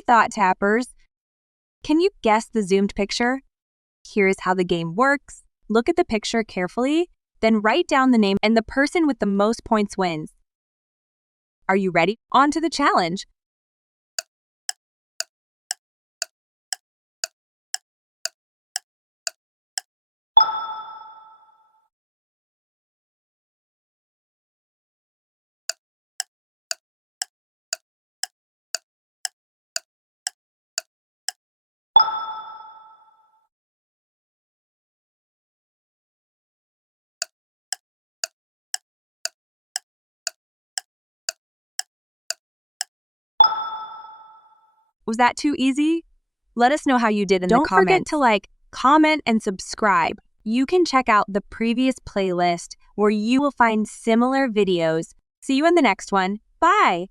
Hey, Thought Tappers. Can you guess the zoomed picture? Here's how the game works. Look at the picture carefully, then write down the name and the person with the most points wins. Are you ready? On to the challenge. Was that too easy? Let us know how you did in the comments. Don't forget to like, comment, and subscribe. You can check out the previous playlist where you will find similar videos. See you in the next one. Bye!